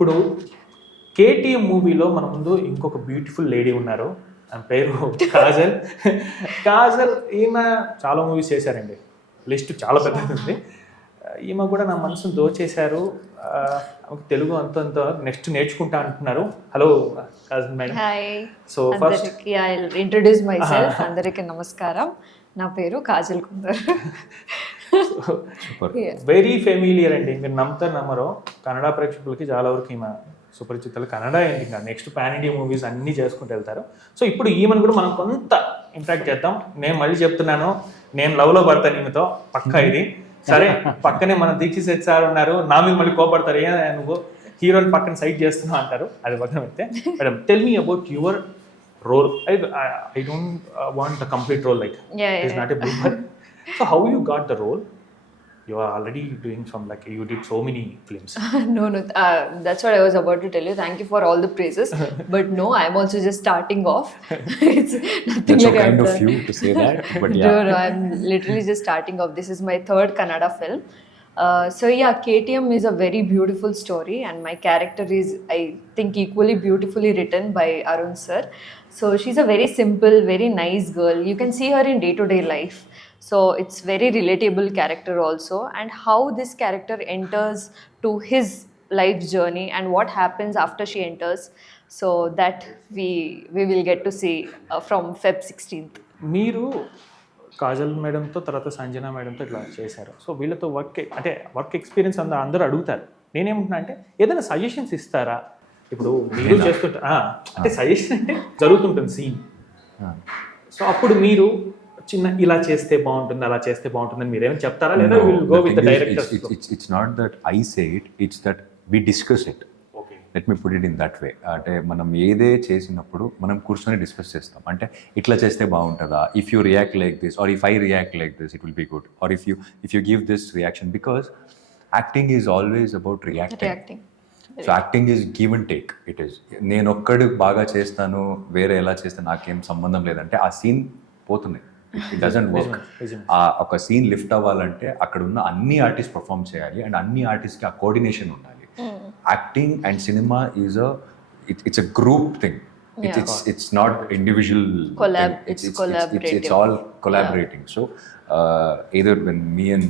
ఇప్పుడు కేటీఎం మూవీలో మన ముందు ఇంకొక బ్యూటిఫుల్ లేడీ ఉన్నారు, ఆమె పేరు కాజల్. కాజల్ ఈమె చాలా మూవీస్ చేశారండి, లిస్ట్ చాలా పెద్దది ఉంది. ఈమె కూడా నా మనసును దోచేశారు. తెలుగు అంత నెక్స్ట్ నేర్చుకుంటా అంటున్నారు. హలో Kajal madam. Hi. So first I will introduce my self. అందరికీ నమస్కారం, నా పేరు కాజల్ కుందర్. వెరీ ఫెమిలియర్ అండి, మీరు నమ్ముతారు నమ్మరో, కన్నడ ప్రేక్షకులకి చాలా వరకు ఈమె సుపరిచితులు. కన్నడ ఏంటి ఇంకా నెక్స్ట్ పాన్ ఇండియా మూవీస్ అన్నీ చేసుకుంటూ వెళ్తారు. సో ఇప్పుడు ఈమెను కూడా మనం కొంత ఇంట్రాక్ట్ చేద్దాం. నేను మళ్ళీ చెప్తున్నాను, నేను లవ్లో పడతాను ఈమెతో పక్కా. ఇది సరే, పక్కనే మన దీక్షిత్ శెట్టి సార్ ఉన్నారు, నా మీద మళ్ళీ కోపడతారు, ఏ నువ్వు హీరోని పక్కన సైడ్ చేస్తున్నావు అంటారు. అది పక్కన పెడితే madam, tell me about your role. I don't want the complete role, like it's not a blooper. So how you got the role? You are already doing some, like you did so many films. No, that's what I was about to tell you. Thank you for all the praises, but no, I'm also just starting off. It's nothing That's like so kind I've of done. you to say that, but yeah. No, I'm literally just starting off. This is my third Kannada film. So yeah, KTM is a very beautiful story, and my character is, I think, equally beautifully written by Arun sir. So she's a very simple, very nice girl. You can see her in day-to-day life. So it's very relatable character also, and how this character enters to his life journey and what happens after she enters. So that we will get to see from Feb 16th. మీరు కాజల్ మేడంతో తర్వాత సంజన మేడంతో ఇట్లా చేశారు. సో వీళ్ళతో work experience అందరూ అడుగుతారు. నేనేమంటున్నా అంటే ఏదైనా సజెషన్స్ ఇస్తారా? ఇప్పుడు మీరు చేస్తుంటా అంటే సజెషన్ అంటే జరుగుతుంటుంది సీన్. సో అప్పుడు మీరు చిన్న ఇలా చేస్తే బాగుంటుంది, అలా చేస్తే బాగుంటుందని మీరు ఏమైనా చెప్తారా, లేదా will go with the director? It's not that I say it, it's that we discuss it. Let me put it in that way. అంటే మనం ఏదే చేసినప్పుడు మనం కూర్చొని డిస్కస్ చేస్తాం. అంటే ఇట్లా చేస్తే బాగుంటుందా, if you react like this, or if I react like this, it will be good, or if you give this reaction, because acting is always about reacting. So acting is give and take. It is, నేను ఒక్కడు బాగా చేస్తాను, వేరే ఎలా చేస్తే నాకేం సంబంధం లేదంటే ఆ సీన్ పోతుంది. It doesn't work. ఆ ఒక సీన్ లిఫ్ట్ అవ్వాలంటే అక్కడ ఉన్న అన్ని ఆర్టిస్ట్ పర్ఫామ్ చేయాలి, అండ్ అన్ని ఆర్టిస్ట్కి ఆ కోఆర్డినేషన్ ఉండాలి. Acting and cinema is it's a group thing. It's not individual. It's collaborative. It's all collaborating. So either when me and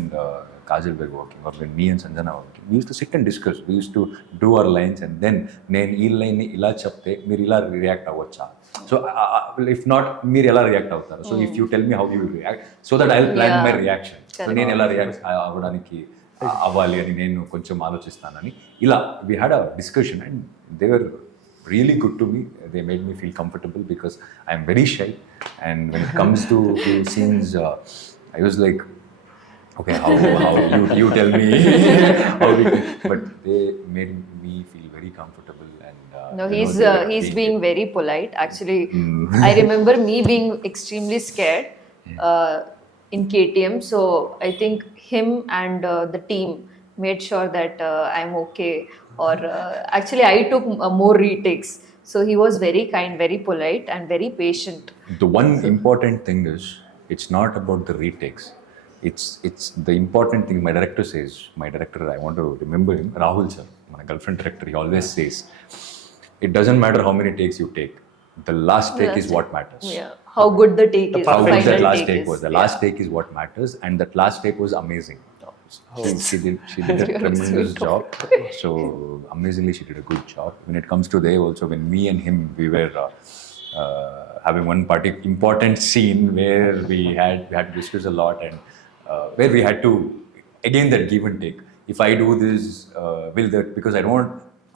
Kaajal were working, or when me and Sanjana were working, we used to sit and discuss. We used to do our lines, and then నేను ఈ లైన్ ఇలా చెప్తే మీరు ఇలా రియాక్ట్ అవ్వచ్చా? So if not, మీరు ఎలా రియాక్ట్ అవుతారు? So if you tell me how you will react, so that I'll plan my reaction. So నేను ఎలా రియాక్ట్ అవ్వడానికి అవ్వాలి అని నేను కొంచెం ఆలోచిస్తానని ఇలా we had a discussion, and they were really good to me. They made me feel comfortable because I'm very shy, and when it comes to scenes I was like, okay, how you tell me how we can, but they made me feel very comfortable. And no, he's being very polite actually. I remember me being extremely scared in KTM, so I think him and the team made sure that I'm okay, or actually I took more retakes, so he was very kind, very polite, and very patient. The one important thing is, it's not about the retakes. It's the important thing my director says. My director, I want to remember him, Rahul sir, my girlfriend director, he always says, it doesn't matter how many takes you take, the last take is what matters. Yeah, how good the take is, how good that last take take was. The last take is what matters, and that last take was amazing. She did a tremendous job. So amazingly she did a good job. When it comes to there also, when me and him, we were having one important scene where we had to discuss a lot, and where we had to, again, that give and take. If I do this, will that, because I don't want,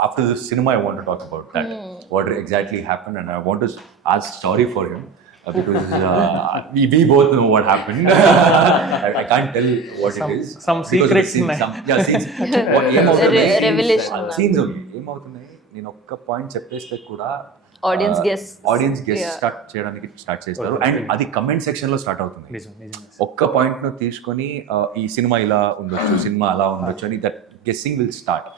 after the cinema I want to talk about that, what exactly happened, and I want to ask sorry for him, because we both know what happened. I can't tell what it is. Some secrets. Scenes. Revelation. Scenes only. ఏమవుతున్నాయి, నేను ఒక్క పాయింట్ చెప్పేస్తే కూడా audience guess start చేయడానికి స్టార్ట్ చేస్తారు, అండ్ అది comment section లో స్టార్ట్ అవుతుంది. ఒక్క పాయింట్ ను తీసుకొని ఈ సినిమా ఇలా ఉండొచ్చు, సినిమా అలా ఉండొచ్చు అని that guessing will start.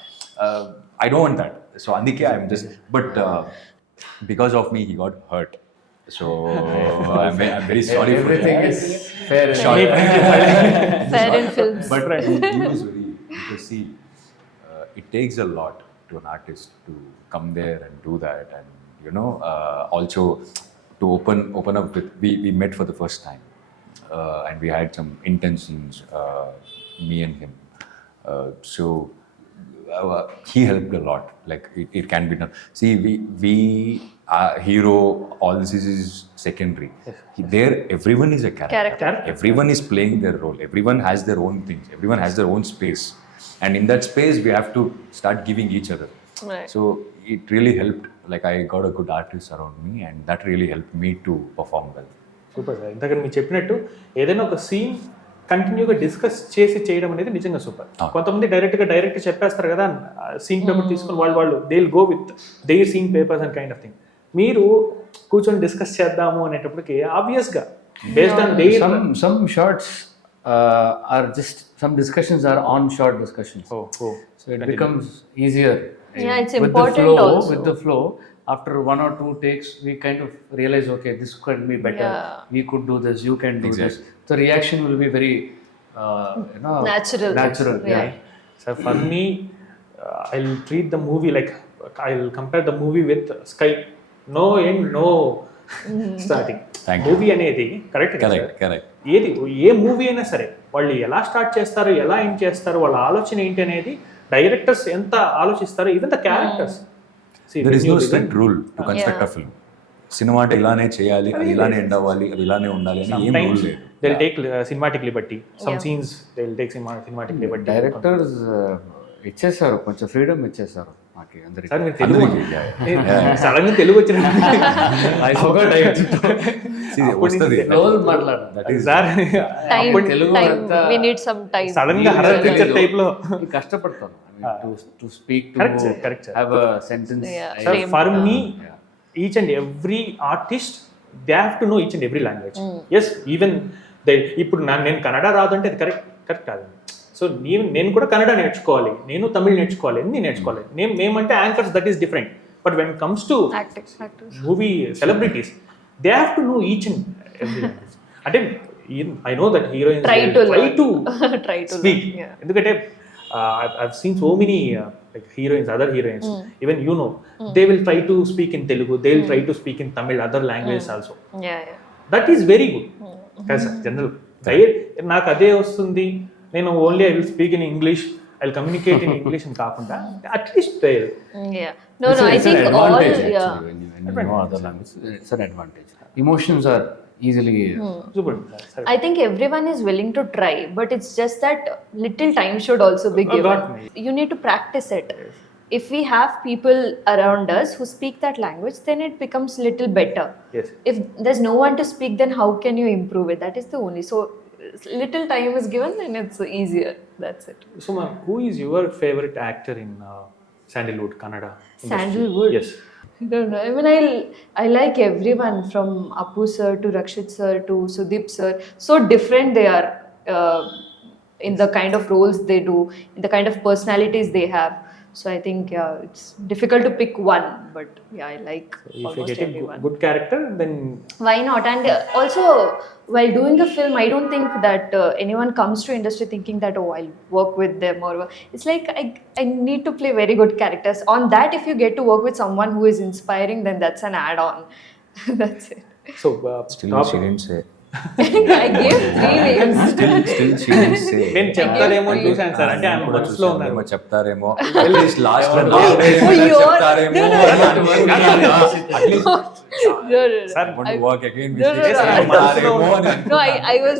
I don't want that. So అందుకే I'm just, but because of me he got hurt. So I'm very sorry. Everything is fair in films. But he was very, because see, it takes a lot to an artist to come there and do that, and also to open up with, we met for the first time, and we had some intense scenes, me and him. So he helped a lot. Like it can be done. See, we hero, all this is secondary. There, everyone is a character. Everyone is playing their role. Everyone has their own things. Everyone has their own space. And in that space, we have to start giving each other. Right. So it really helped. Like I got a good artist around me, and that really helped me to perform well. Super sir. ఇంతకన్నా మీరు చెప్పినట్టు ఏదైనా ఒక సీన్ కంటిన్యూగా డిస్కస్ చేసి చేయడం అనేది నిజంగా సూపర్. కొంతమంది డైరెక్ట్ చెప్పేస్తారు కదా, సీన్ పేపర్ తీసుకుని వాళ్ళు they will go with their scene papers and kind of thing. మీరు కూర్చొని డిస్కస్ చేద్దాము అనేటప్పటికి ఆబ్వియస్గా based on their some shots are just, some discussions are on short discussions. So it becomes easier. Yeah, it's with important the flow, also. With the flow, after 1 or 2 takes, we kind of realize, okay, this could be better. Yeah. We could do this. You can do this. The reaction will be very, Natural. Yeah. So for me, I'll treat the movie like, I'll compare the movie with Sky. No end, no starting. Movie అనేది కరెక్ట్. ఏది ఏ మూవీ అయినా సరే వాళ్ళు ఎలా స్టార్ట్ చేస్తారు, ఎలా ఎండ్ చేస్తారు, వాళ్ళ ఆలోచన ఏంటి అనేది డైరెక్టర్స్ ఎంత ఆలోచిస్తారు, even the characters. There is no strict rule to construct a film. Cinema అంటే ఇలానే చేయాలి, అది ఇలానే ఎండ్ అవ్వాలి, అది ఇలానే ఉండాలి అని ఏం రూల్ లేదు. They will take cinematic Liberty, some scenes they will take cinematic Liberty. Directors ఇచ్చేసారు, కొంచెం ఫ్రీడమ్ ఇచ్చేసారు మాకు అందరికి. సార్ మీరు తెలుగు సడన్గా తెలుగు వచ్చిన వస్తుంది సార్ సడన్ గా హర్రర్ పిక్చర్ టైప్ లో కష్టపడతాను to speak, to correct, have a sentence. Sir, for me, each and every artist, they have to know each and every language. Yes, even ఇప్పుడు నేను కన్నడ రాదంటే అది కరెక్ట్ కాదు. సో నేను కూడా కన్నడ నేర్చుకోవాలి, నేను తమిళ్ నేర్చుకోవాలి, అన్ని నేర్చుకోవాలి. మేమంటే anchors, that is different. But when comes to movie celebrities, they have to know each and every language. అంటే I know that heroines try to speak, ఎందుకంటే I've seen so many like heroines, other heroines, even they will try to speak in Telugu, they will try to speak in Tamil, other languages also. That is very good. Because general నాకు అదే వస్తుంది, నేను only I will speak in English, I will communicate in English అని కాకుండా at least I think all when you know other language, it's an advantage. Emotions are easily super. I think everyone is willing to try, but it's just that little time should also be given. You need to practice it. If we have people around us who speak that language, then it becomes little better. Yes. If there's no one to speak, then how can you improve it? That is the only. So little time is given, then it's easier. That's it. So ma'am, who is your favorite actor in Sandalwood, Kannada industry? Sandalwood? Yes. I don't know. I mean, I like everyone from Appu sir to Dheekshith sir to Sudeep sir. So different they are in the kind of roles they do, in the kind of personalities they have. So I think it's difficult to pick one, but I like if almost you get everyone. a good character, then Why not? And also, while doing the film, I don't think that anyone comes to industry thinking that, oh, I'll work with them, or it's like I need to play very good characters. On that, if you get to work with someone who is inspiring, then that's an add-on. That's it. So still she didn't say. I gave 3 names. Still she didn't say. నేను చెప్తారేమో చూసాను సార్, అంటే ఆయన మనసులో ఉన్నారు. చెప్తారేమో last చెప్తారేమో. Sir work again. No, I was.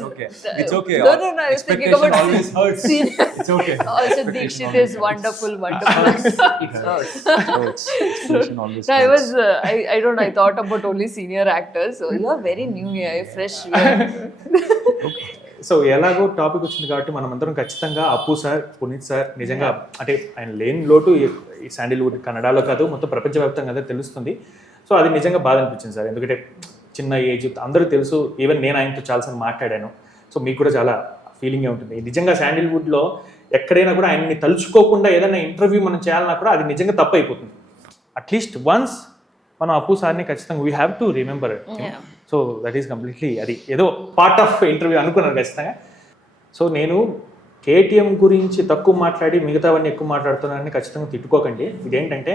It's okay. No, I was thinking about. Always hurts. It's okay. Also, Dheekshith is wonderful. it hurts. No, I was. I don't know. I thought about only senior actors. So you are very new here, fresh. So ఎలాగో టాపిక్ వచ్చింది కాబట్టి మనం అందరం ఖచ్చితంగా అప్పు సార్, పునీత్ సార్, నిజంగా అంటే ఆయన లేని లోటు ఈ శాండిల్వుడ్ కన్నడలో కాదు మొత్తం ప్రపంచవ్యాప్తంగా అందరూ తెలుస్తుంది. సో అది నిజంగా బాధ అనిపించింది సార్, ఎందుకంటే చిన్న ఏజ్ అందరూ తెలుసు, ఈవెన్ నేను ఆయనతో చాలాసార్లు మాట్లాడాను. సో మీకు కూడా చాలా ఫీలింగే ఉంటుంది. నిజంగా శాండిల్వుడ్లో ఎక్కడైనా కూడా ఆయన్ని తలుచుకోకుండా ఏదైనా ఇంటర్వ్యూ మనం చేయాలన్నా కూడా అది నిజంగా తప్పు అయిపోతుంది. అట్లీస్ట్ వన్స్ మనం అప్పు సార్ని ఖచ్చితంగా we have to remember it. So that is completely అది ఏదో పార్ట్ ఆఫ్ ఇంటర్వ్యూ అనుకున్నాను ఖచ్చితంగా. సో నేను కేటీఎం గురించి తక్కువ మాట్లాడి మిగతావన్నీ ఎక్కువ మాట్లాడుతున్నారని ఖచ్చితంగా తిట్టుకోకండి. ఇదేంటంటే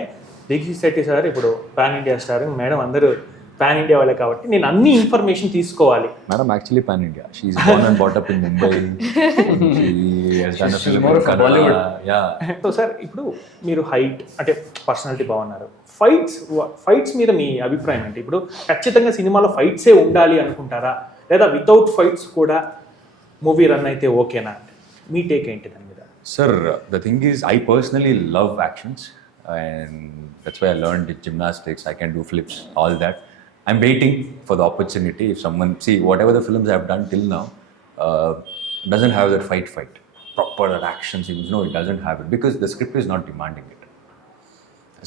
దీక్షిత్ శెట్టి సార్ ఇప్పుడు పాన్ ఇండియా స్టార్, మేడం అందరూ పాన్ ఇండియా వాళ్ళే కాబట్టి నేను అన్ని ఇన్ఫర్మేషన్ తీసుకోవాలి. Madam actually pan India, she is born and brought up in Mumbai. So sir ఇప్పుడు మీరు హైట్ అంటే పర్సనాలిటీ బాగున్నారు, ఫైట్స్ మీద మీ అభిప్రాయం ఏంటి? ఇప్పుడు ఖచ్చితంగా సినిమాలో ఫైట్సే ఉండాలి అనుకుంటారా, లేదా వితౌట్ ఫైట్స్ కూడా మూవీ రన్ అయితే ఓకేనా? మీ టేక్ ఏంటి దాని మీద? Sir the thing is I personally love actions and that's why I learned gymnastics, I can do flips, all that. I'm waiting for the opportunity. If someone, see, whatever the films I've done till now doesn't have that fight proper action scenes. No, it doesn't have it because the script is not demanding it.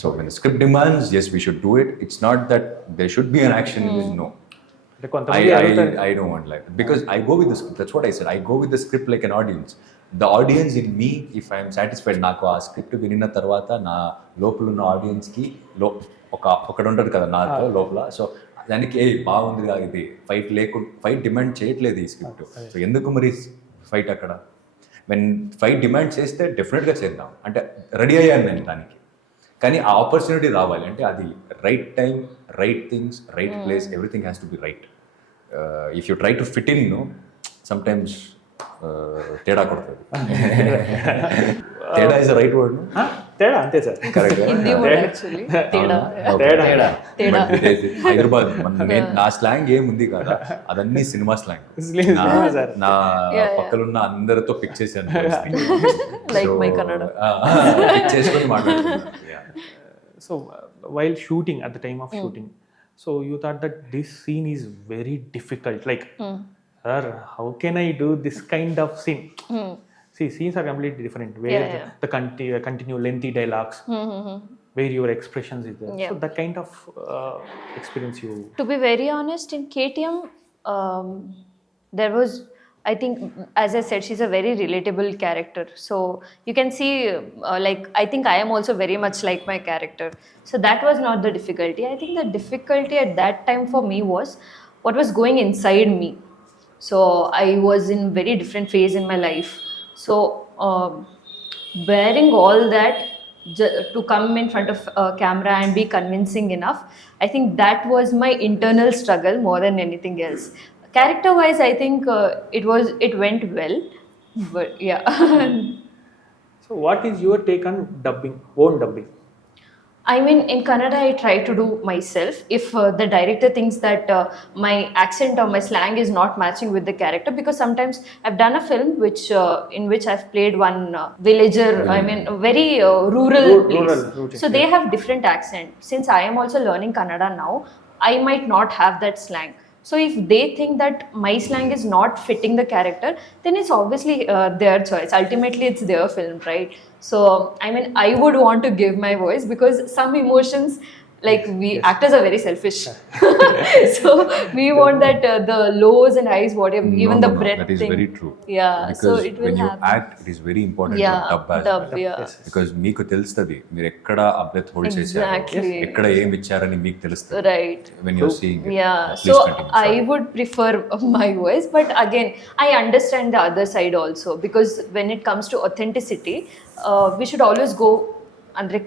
So when the script demands, yes, we should do it. It's not that there should be an action in this. No, I don't want like that because I go with the script. That's what I said. I go with the script like an audience. The audience in me, if I am satisfied, నాకు ఆ స్క్రిప్ట్ వినిన తర్వాత నా లోపల ఉన్న ఆడియన్స్కి ఒకడు ఉంటాడు కదా నాతో లోపల, సో దానికి బాగుంది ఇది ఫైట్ డిమాండ్ చేయట్లేదు ఈ స్క్రిప్ట్, సో ఎందుకు మరి ఫైట్ అక్కడ? వెన్ ఫైట్ డిమాండ్ చేస్తే డెఫినెట్గా చేద్దాం అంటే రెడీ అయ్యాను నేను దానికి. కానీ ఆ ఆపర్చునిటీ రావాలి అంటే అది right time, right things, right place, everything has to be right. If you try to fit in, no, sometimes తేడా కొడుతుంది. తేడా ఇస్ రైట్ వర్డ్. తేడా అంతే సార్, హైదరాబాద్ నా స్లాంగ్ ఏముంది కదా అదన్నీ సినిమా స్లాంగ్. నా పక్కలున్న అందరితో పిక్ చేశాను, పిక్ చేసుకొని మాట్లాడుతున్నాను. So while shooting, at the time of shooting, so you thought that this scene is very difficult, like sir, how can I do this kind of scene? See, scenes are completely different, where the continue lengthy dialogues, where your expressions is there. So that kind of experience you... To be very honest, in KTM, there was, I think, as I said, she's a very relatable character. So you can see, like, I think I am also very much like my character. So that was not the difficulty. I think the difficulty at that time for me was what was going inside me. So I was in very different phase in my life. So bearing all that to come in front of a camera and be convincing enough, I think that was my internal struggle more than anything else. Character wise, I think it went well, but yeah. So what is your take on dubbing, own dubbing? I mean, in Kannada, I try to do myself. If the director thinks that my accent or my slang is not matching with the character, because sometimes I've done a film in which I've played one villager, I mean, a very rural place. So they have different accent. Since I am also learning Kannada now, I might not have that slang. So if they think that my slang is not fitting the character, then it's obviously their choice. Ultimately, it's their film, right? So, I mean, I would want to give my voice because some emotions, like we actors are very selfish. So we want that the lows and highs, whatever, even the breath that is thing. very true. Yeah, because so it will when you happen. act, it is very important to dub as yeah. because మీకు తెలుస్తుంది మీరు ఎక్కడ ఆ breath hold చేశారు, Exactly. ఎక్కడ ఏం ఇచ్చారని మీకు తెలుస్తుంది. Right. when you're seeing it. Yeah, Please so continue. I would prefer my voice, but again, I understand the other side also, because when it comes to authenticity, we should always go under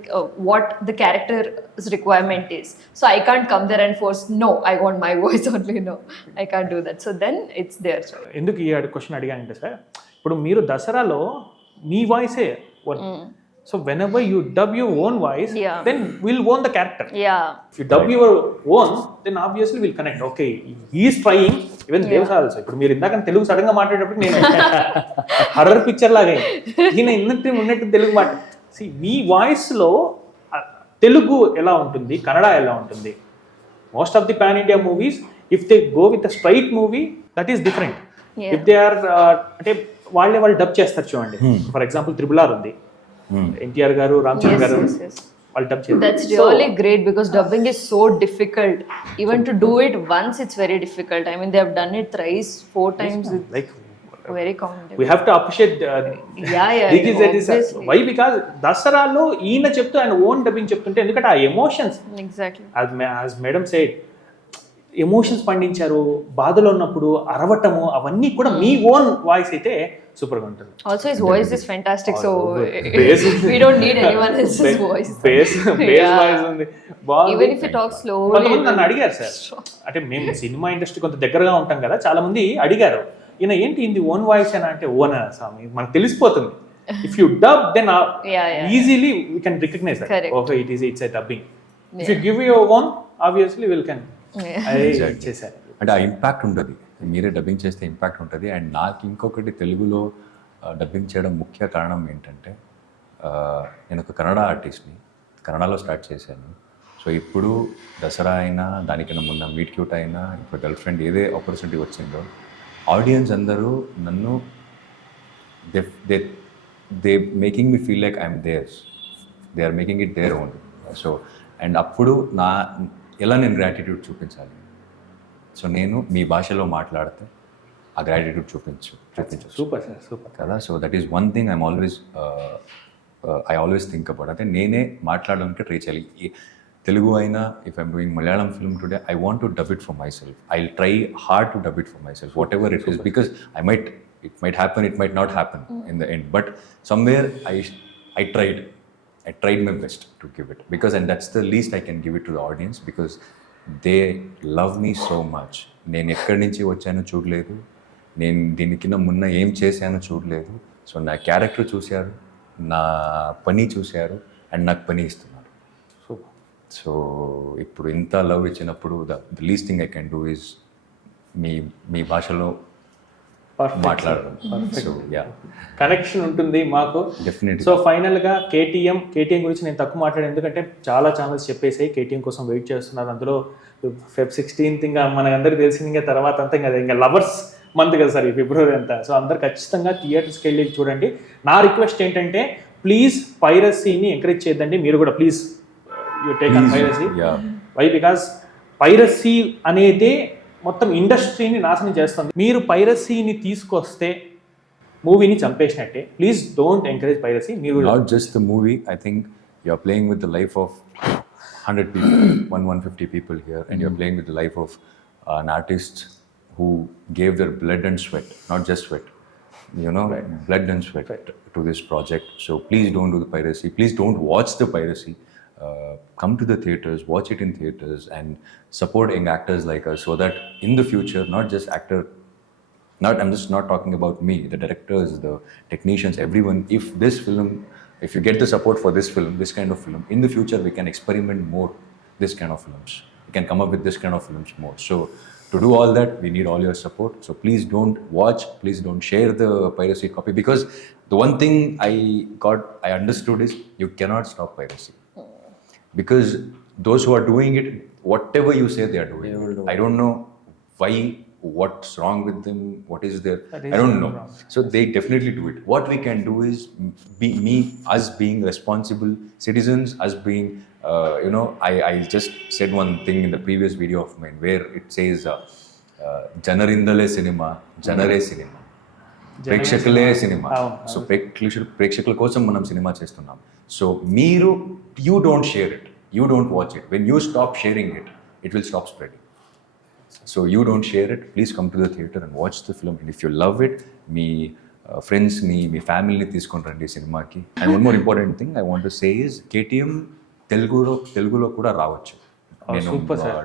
what the character's requirement is. So I can't come there and force, no, I want my voice only, no, I can't do that. So then it's their choice. ఎందుకు ఈ క్వశ్చన్ అడిగానంటే sir, ఇప్పుడు మీరు దసరాలో మీ వాయిసే so whenever you dub your own voice, then will own the character. If you dub your own, then obviously will connect. Okay, he is trying. Even devs also. ఇప్పుడు మీరు ఇందాక తెలుగు సడన్ గా మాట్లాడేటప్పుడు నేను హర్రర్ పిక్చర్ లాగా ఈయన ఉన్నట్టు తెలుగు మాట. మీ వాయిస్లో తెలుగు ఎలా ఉంటుంది, కన్నడ ఎలా ఉంటుంది? Most of the pan India movies, if they go with a straight movie, that is different. If they are అంటే వాళ్ళు డబ్ చేస్తారు చూడండి. ఫర్ ఎగ్జాంపుల్ RRR ఉంది, ఎన్టీఆర్ గారు, రామ్ చరణ్ గారు వాళ్ళు డబ్ చేస్తారు. That's really great because dubbing is so difficult. Even to do it once, it's very difficult. I mean, they have done it thrice, 4 times. Like very common. We have to appreciate Dheekshith Shetty. Why? Because దసరాలో ఈయన చెప్తూ ఆయన own dubbing చెప్తుంటే, ఎందుకంటే ఆ emotions, exactly, as madam said, emotions పండించారు, బాధలో ఉన్నప్పుడు అరవటము, అవన్నీ కూడా మీ ఓన్ వాయిస్ అయితే సూపర్గా ఉంటుంది. Also, his voice is fantastic, so Bass. we don't need anyone else's voice. Base Yeah. Voice ఉంది, బాగుంది. Even if he talks slowly. కొంతమంది నన్ను అడిగారు సార్, అంటే మేము సినిమా ఇండస్ట్రీ కొంత దగ్గరగా ఉంటాం కదా, చాలా మంది అడిగారు ఈయన ఏంటి ఇది ఓన్ వాయిస్ అని, అంటే ఓన్ స్వామి మనకు తెలిసిపోతుంది. If you dub then easily we can recognise that Correct. Okay it's a dubbing. If you give your own obviously will can చేశారు. అంటే ఆ ఇంపాక్ట్ ఉంటుంది, మీరే డబ్బింగ్ చేస్తే ఇంపాక్ట్ ఉంటుంది. అండ్ నాకు ఇంకొకటి తెలుగులో డబ్బింగ్ చేయడం ముఖ్య కారణం ఏంటంటే నేను ఒక కన్నడ ఆర్టిస్ట్ని, కన్నడలో స్టార్ట్ చేశాను. సో ఇప్పుడు దసరా అయినా దానికన్నా ముందు మీట్ క్యూట్ అయినా ఇప్పుడు గర్ల్ ఫ్రెండ్ ఏదే ఆపర్చునిటీ వచ్చిందో ఆడియన్స్ అందరూ నన్ను they making me feel like I'm theirs, they are making it their own. So and అప్పుడు ఎలా నేను గ్రాటిట్యూడ్ చూపించాలి, సో నేను మీ భాషలో మాట్లాడితే ఆ గ్రాటిట్యూడ్ చూపించు. సూపర్ సార్, సూపర్ కదా. So that is one thing I always think about. అంటే నేనే మాట్లాడడానికి ట్రై చేయాలి. తెలుగు అయినా if I'm doing Malayalam film today I want to dub it for my self. I will try hard to dub it for my self what ever it is, because it might happen, it might not happen in the end, but somewhere I tried my best to give it, because and that's the least I can give it to the audience, because they love me so much. నేను ఎక్కడి నుంచి వచ్చానో చూడలేదు, నేను దీనికిన్న మున్న ఏం చేశానో చూడలేదు. సో నా క్యారెక్టర్ చూశారు, నా పని చూశారు, అండ్ నాకు పని ఇస్తున్నారు. సో ఇప్పుడు ఇంత లవ్ ఇచ్చినప్పుడు the least thing I can do is మీ భాషలో మాట్లాడడం. సో యా, కనెక్షన్ ఉంటుంది మాకు డెఫినెట్లీ. సో ఫైనల్గా కేటీఎం గురించి నేను తక్కువ మాట్లాడాను, ఎందుకంటే చాలా ఛానల్స్ చెప్పేసాయి కేటీఎం కోసం వెయిట్ చేస్తున్నారు. అందులో Feb 16th ఇంకా మనకందరికీ తెలిసింది, ఇంకా తర్వాత అంతా ఇంకా లవర్స్ మంత్ కదా సార్ ఈ ఫిబ్రవరి అంతా. సో అందరు ఖచ్చితంగా థియేటర్స్కి వెళ్ళి చూడండి. నా రిక్వెస్ట్ ఏంటంటే ప్లీజ్ పైరసీని ఎంకరేజ్ చేయొద్దండి, మీరు కూడా please you take on piracy. Why? Because piracy అనేదే మొత్తం ఇండస్ట్రీని నాశనం చేస్తుంది. మీరు పైరసీని తీసుకొస్తే మూవీని చంపేసినట్టే. Please don't encourage piracy. మీరు not just the movie, I think you are playing with the life of 100 people, 150 people here, and you're playing with the life of an artist who gave their blood and sweat, not just sweat, blood and sweat to this project. So please don't do the piracy. Please don't watch the piracy. Come to the theaters, watch it in theaters, and support young actors like us, so that in the future, I'm just not talking about me, the directors, the technicians, everyone. If you get the support for this film, this kind of film, in the future we can experiment more this kind of films. We can come up with this kind of films more. So to do all that, we need all your support. So please don't watch, please don't share the piracy copy, because the one thing I understood is you cannot stop piracy. Because those who are doing it, whatever you say they are doing it. I don't know why, what's wrong with them, what is there, I don't know. So they definitely do it. What we can do is us being responsible citizens, us being I just said one thing in the previous video of mine where it says janarindale cinema, janare cinema, ప్రేక్షకులే సినిమా. So ప్రేక్షకుల కోసం మనం సినిమా చేస్తున్నాం. So మీరు you don't share it, you don't watch it. When you stop sharing it, it will stop spreading. So you don't share it. Please come to the theatre and watch the film. And if you love it, మీ ఫ్రెండ్స్ని, మీ ఫ్యామిలీని తీసుకొని రండి సినిమాకి. And one more important thing I want to say is KTM తెలుగులో కూడా రావచ్చు. నేను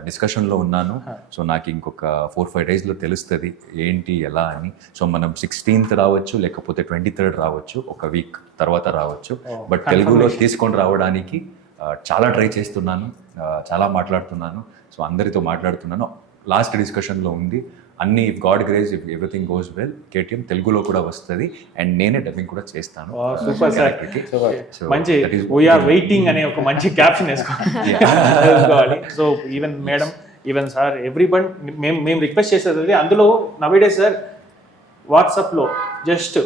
డిస్కషన్లో ఉన్నాను. సో నాకు ఇంకొక 4-5 daysలో తెలుస్తుంది ఏంటి ఎలా అని. సో మనం 16th రావచ్చు, లేకపోతే 23rd రావచ్చు, ఒక వీక్ తర్వాత రావచ్చు. బట్ తెలుగులో తీసుకొని రావడానికి చాలా ట్రై చేస్తున్నాను, చాలా మాట్లాడుతున్నాను. సో అందరితో మాట్లాడుతున్నాను. లాస్ట్ డిస్కషన్లో ఉంది అన్ని. If God grace, if everything goes well, KTM తెలుగులో కూడా వస్తుంది అండ్ నేనే డబ్బింగ్ కూడా చేస్తాను. సూపర్ సార్, మంచి వీఆర్ వెయిటింగ్ అనే ఒక మంచి క్యాప్షన్ వేసుకోవాలి. So even madam, even sir, everybody మేము రిక్వెస్ట్ చేసేది అందులో నవేడేస్ సార్ వాట్సాప్లో జస్ట్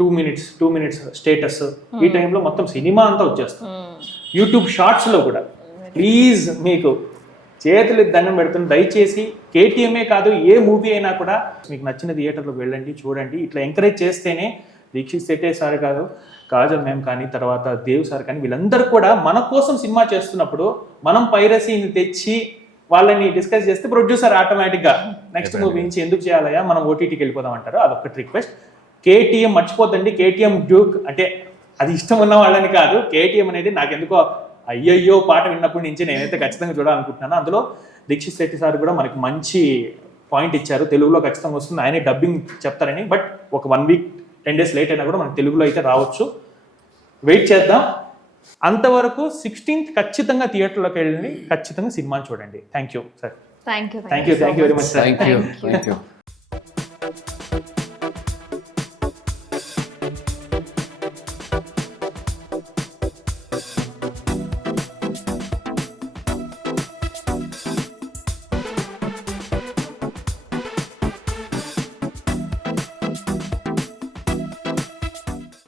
2 minutes స్టేటస్, ఈ టైంలో మొత్తం సినిమా అంతా వచ్చేస్తాం. యూట్యూబ్ షార్ట్స్లో కూడా ప్లీజ్ మీకు చేతులు దండం పెడుతుంది, దయచేసి కేటీఎంఏ కాదు ఏ మూవీ అయినా కూడా మీకు నచ్చిన థియేటర్లోకి వెళ్ళండి, చూడండి. ఇట్లా ఎంకరేజ్ చేస్తేనే దీక్షిత్ శెట్టి సార్ కాదు, కాజల్ మ్యామ్ కానీ, తర్వాత దేవ్ సార్ కానీ, వీళ్ళందరూ కూడా మన కోసం సినిమా చేస్తున్నప్పుడు మనం పైరసీని తెచ్చి వాళ్ళని డిస్కస్ చేస్తే ప్రొడ్యూసర్ ఆటోమేటిక్గా నెక్స్ట్ మూవీ నుంచి ఎందుకు చేయాలయ్యా మనం ఓటీటీకి వెళ్ళిపోదాం అంటారు. అదొకటి రిక్వెస్ట్. కేటీఎం మర్చిపోతండి, కేటీఎం డ్యూక్ అంటే అది ఇష్టం ఉన్న వాళ్ళని కాదు, కేటీఎం అనేది నాకెందుకో అయ్యయ్యో పాట విన్నప్పటి నుంచి నేనైతే ఖచ్చితంగా చూడాలనుకుంటున్నాను. అందులో దీక్షిత్ శెట్టి సార్ కూడా మనకి మంచి పాయింట్ ఇచ్చారు, తెలుగులో ఖచ్చితంగా వస్తుంది, ఆయనే డబ్బింగ్ చెప్తారని. బట్ ఒక 1 వీక్ 10 డేస్ లేట్ అయినా కూడా మనకు తెలుగులో అయితే రావచ్చు, వెయిట్ చేద్దాం. అంతవరకు 16th ఖచ్చితంగా థియేటర్లోకి వెళ్ళి ఖచ్చితంగా సినిమాని చూడండి. Thank you sir. Thank you. Thank you very much sir. Thank you.